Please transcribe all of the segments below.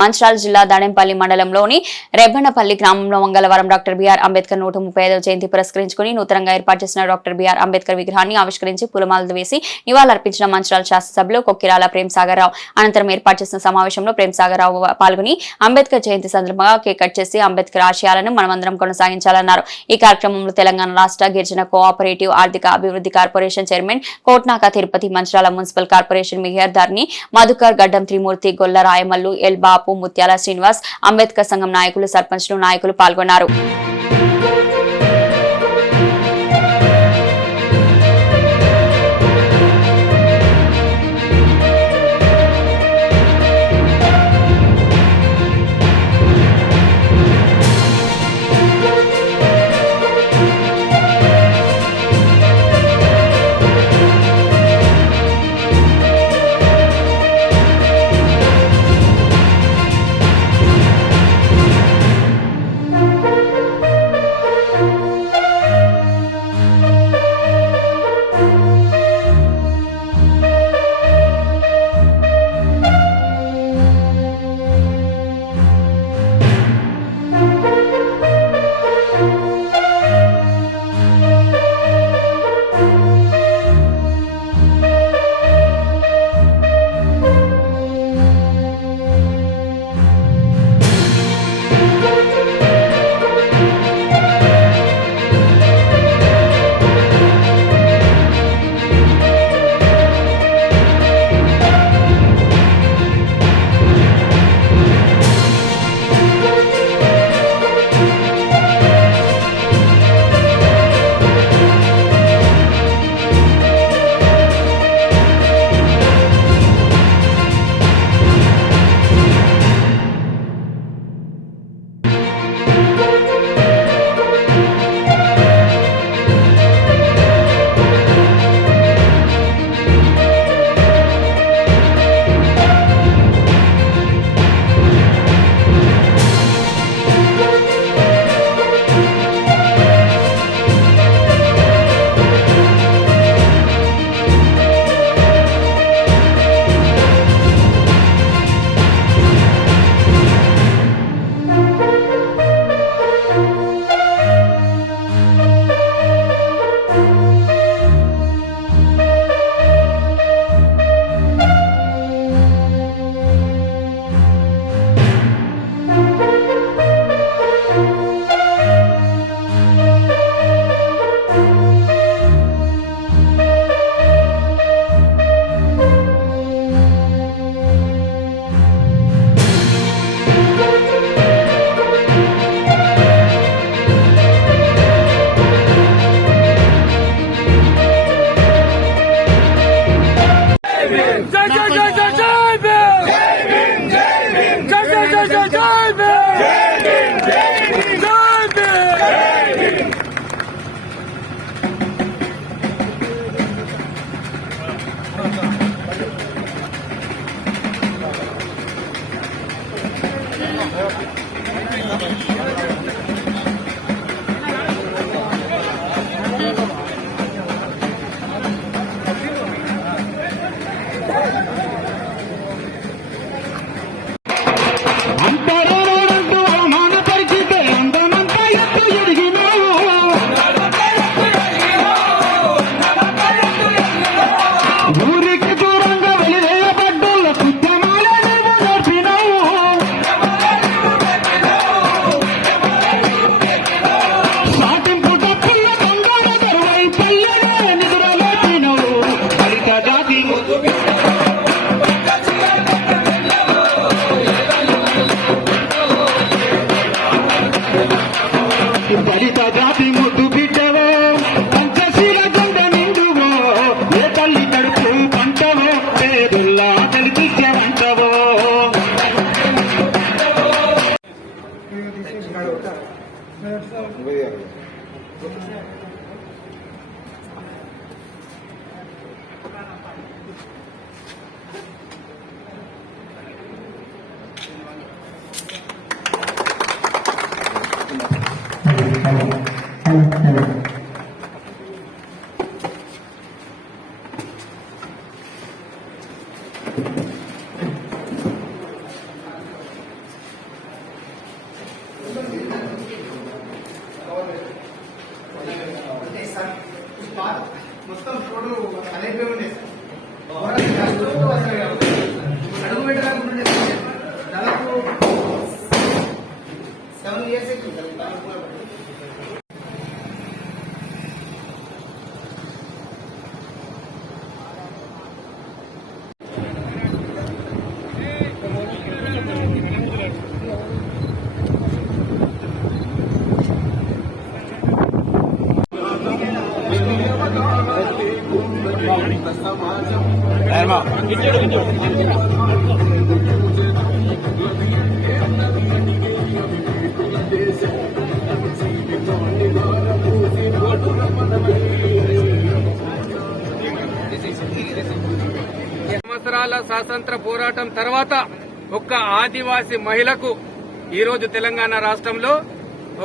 మంచిర్యాల జిల్లా దాడెంపల్లి మండలంలోని రెబ్బనపల్లి గ్రామంలో మంగళవారం డాక్టర్ బిఆర్ అంబేద్కర్ 135వ జయంతి పురస్కరించుకుని నూతనంగా ఏర్పాటు చేసిన డాక్టర్ బిఆర్ అంబేద్కర్ విగ్రహాన్ని ఆవిష్కరించి పూలమాలలు వేసి నివాళులర్పించిన మంచిర్యాల శాసనసభ్యులు కొక్కిరాల ప్రేమ్సాగర్ రావు. అనంతరం ఏర్పాటు చేసిన సమావేశంలో ప్రేమ్సాగర్ రావు పాల్గొని అంబేద్కర్ జయంతి సందర్భంగా కేక్ కట్ చేసి అంబేద్కర్ ఆశయాలను మనమందరం కొనసాగించాలన్నారు. ఈ కార్యక్రమంలో తెలంగాణ రాష్ట్ర గిరిజన కోఆపరేటివ్ ఆర్థిక అభివృద్ధి corporation chairman Kotnaka Tirupati, Mancherial municipal corporation mayor Dharni Madhukar, Gaddam Trimurthi, గొల్ల రాయమల్లు, ఎల్ బాపు, ముత్యాల శ్రీనివాస్, అంబేద్కర్ సంఘం నాయకులు, సర్పంచ్లు, నాయకులు పాల్గొన్నారు. సంవత్సరాల స్వాతంత్ర పోరాటం తర్వాత ఒక్క ఆదివాసీ మహిళకు ఈరోజు తెలంగాణ రాష్ట్రంలో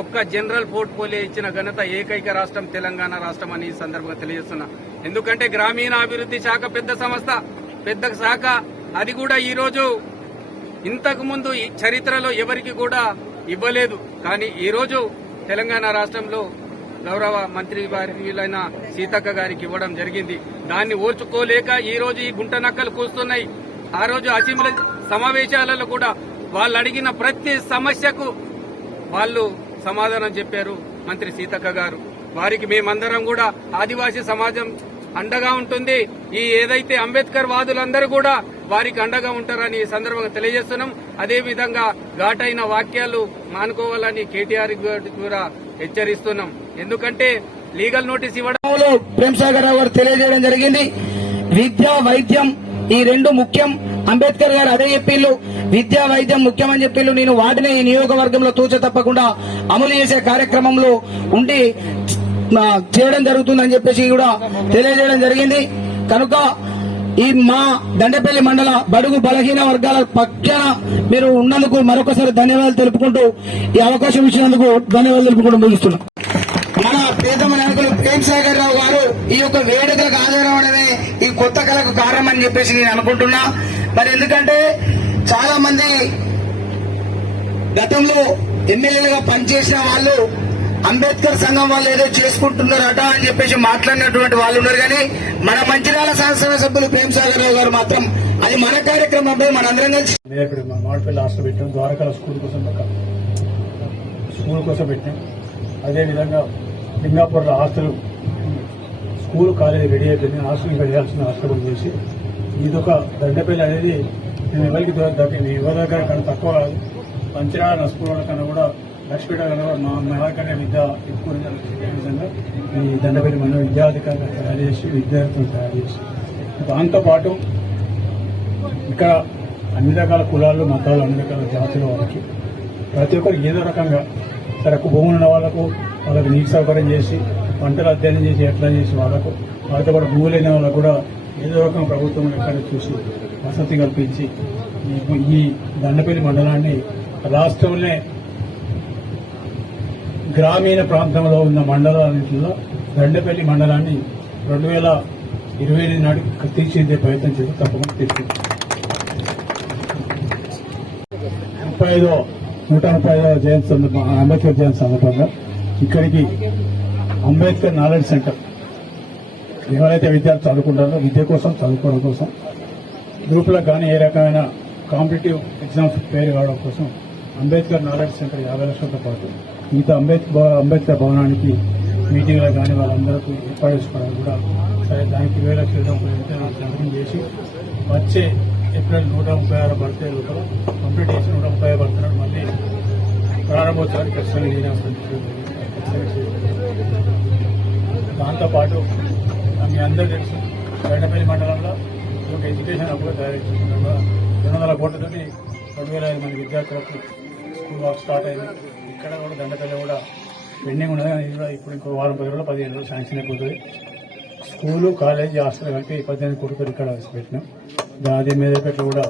ఒక్క జనరల్ పోర్ట్ఫోలియో ఇచ్చిన ఘనత ఏకైక రాష్ట్రం తెలంగాణ రాష్ట్రం అని ఈ సందర్భంగా తెలియజేస్తున్నా. ఎందుకంటే గ్రామీణాభివృద్ధి శాఖ పెద్ద సంస్థ, పెద్ద శాఖ. అది కూడా ఈరోజు ఇంతకు ముందు ఈ చరిత్రలో ఎవరికి కూడా ఇవ్వలేదు. కానీ ఈరోజు తెలంగాణ రాష్ట్రంలో గౌరవ మంత్రి వారిలైన సీతక్క గారికి ఇవ్వడం జరిగింది. దాన్ని ఓర్చుకోలేక ఈ రోజు ఈ గుంట నక్కలు కూస్తున్నాయి. ఆ రోజు అసెంబ్లీ సమావేశాలలో కూడా వాళ్ళు అడిగిన ప్రతి సమస్యకు వాళ్ళు సమాధానం చెప్పారు మంత్రి సీతక్క గారు. వారికి మేమందరం కూడా ఆదివాసీ సమాజం అండగా ఉంటుంది. ఈ ఏదైతే అంబేద్కర్ వాదులందరూ కూడా వారికి అండగా ఉంటారని ఈ సందర్భంగా తెలియజేస్తున్నాం. అదేవిధంగా ఘాటైన వాక్యాలు మానుకోవాలని కేటీఆర్ కూడా హెచ్చరిస్తున్నాం. ఎందుకంటే లీగల్ నోటీస్ ఇవ్వడంలో ప్రేమ్సాగర్ రావు గారు తెలియజేయడం జరిగింది. విద్య వైద్యం ఈ రెండు ముఖ్యం. అంబేద్కర్ గారు అదే చెప్పిళ్ళు, విద్యా వైద్యం ముఖ్యమని చెప్పిళ్ళు. నేను వాటిని ఈ నియోజకవర్గంలో తూచ తప్పకుండా అమలు చేసే కార్యక్రమంలో ఉండి చేయడం జరుగుతుందని చెప్పేసి కూడా తెలియజేయడం జరిగింది. కనుక ఈ మా దండపల్లి మండల బడుగు బలహీన వర్గాల పక్షాన మీరు ఉన్నందుకు మరొకసారి ధన్యవాదాలు తెలుపుకుంటూ ఈ అవకాశం ఇచ్చినందుకు ధన్యవాదాలు తెలుపుకుంటూ ముగిస్తున్నాం. మన ప్రియతమ నాయకులు ప్రేమ్సాగర్ రావు గారు ఈ యొక్క వేడుకలకు హాజరవడమే ఈ కొత్త కళకు కారణం అని చెప్పేసి నేను అనుకుంటున్నా. మరి ఎందుకంటే చాలా మంది గతంలో ఎమ్మెల్యేలుగా పనిచేసిన వాళ్ళు అంబేద్కర్ సంఘం వాళ్ళు ఏదో చేసుకుంటున్నారట అని చెప్పేసి మాట్లాడినటువంటి వాళ్ళు ఉన్నారు. కానీ మన మంచిర్యాల శాసనసభ్యులు ప్రేమ్సాగర్ రావు గారు మాత్రం అది మన కార్యక్రమంపై మనందరం కలిసి మామిడిపల్లి హాస్టల్ పెట్టాం, ద్వారకాల స్కూల్ కోసం పెట్టాం. అదేవిధంగా లింగాపూర్లో హాస్టల్ స్కూల్ కాలేజీ రెడీ అయిపోయింది. హాస్టల్ ఇంకా చేయాల్సిన హాస్టల్ చేసి ఇదొక దండపల్లి అనేది నేను ఎవరికి ఎవరి దగ్గర కన్నా తక్కువ కాదు. మంచిర్యాల స్కూల్ కన్నా కూడా లక్ష్మీపేట కన్నా కూడా మా కన్నా విద్య ఎక్కువ విధంగా ఈ దండపల్లి మనం విద్యాధికారులు తయారు చేసి విద్యార్థులను తయారు చేసి దాంతోపాటు ఇక్కడ అన్ని రకాల కులాలు మతాలు అన్ని రకాల జాతుల వాళ్ళకి ప్రతి ఒక్కరు ఏదో రకంగా సరకు భూములు ఉన్న వాళ్ళకు నీటి సౌకర్యం చేసి పంటలు అధ్యయనం చేసి ఎట్లా చేసి వాళ్ళతో పాటు భూములు లేని వాళ్ళకు కూడా ఏదో రకం ప్రభుత్వం ఎక్కడ చూసి వసతి కల్పించి ఈ దండపల్లి మండలాన్ని రాష్ట్రంలో గ్రామీణ ప్రాంతంలో ఉన్న మండలాన్నింటిలో దండపల్లి మండలాన్ని 2028 నాటికి తీర్చిదిద్దే ప్రయత్నం చేసి తప్పకుండా తీసుకుంటాం. 135వ జయంతి అంబేద్కర్ జయంతి సందర్భంగా ఇక్కడికి అంబేద్కర్ నాలెడ్జ్ సెంటర్ ఎవరైతే విద్యార్థులు చదువుకుంటారో విద్య కోసం చదువుకోవడం కోసం గ్రూపులకు కానీ ఏ రకమైన కాంపిటేటివ్ ఎగ్జామ్స్ ప్రిపేర్ కావడం కోసం అంబేద్కర్ నాలెడ్జ్ సెంటర్ 50 లక్షలతో పాటు మిగతా అంబేద్కర్ భవనానికి మీటింగ్లకు కానీ వాళ్ళందరికీ ఏర్పాటు చేసుకోవడానికి కూడా సరే దానికి 20 లక్షల సంతకం చేసి వచ్చే ఏప్రిల్ 136 బర్త్డే లోపల కంప్లీట్ చేసి 130 బర్త్డే మళ్ళీ ప్రారంభోత్సవానికి ఖచ్చితంగా దాంతోపాటు మీ అందరూ తెలుసు దండపల్లి మండలంలో ఒక ఎడ్యుకేషన్ అప్పుడు తయారు చేసుకుంటున్నా 200 కోట్లతో 2005 మంది విద్యార్థులకు స్కూల్ వర్క్ స్టార్ట్ అయింది. ఇక్కడ కూడా దండపల్లి కూడా పెండింగ్ ఉన్నది. అది కూడా ఇప్పుడు ఇంకో 10 రోజులు 15 రోజులు శాంక్షన్ అయిపోతుంది. స్కూలు కాలేజీ హాస్టల్ కలిపి 18 కోట్లతో ఇక్కడ పెట్టినాం. అది మీద కూడా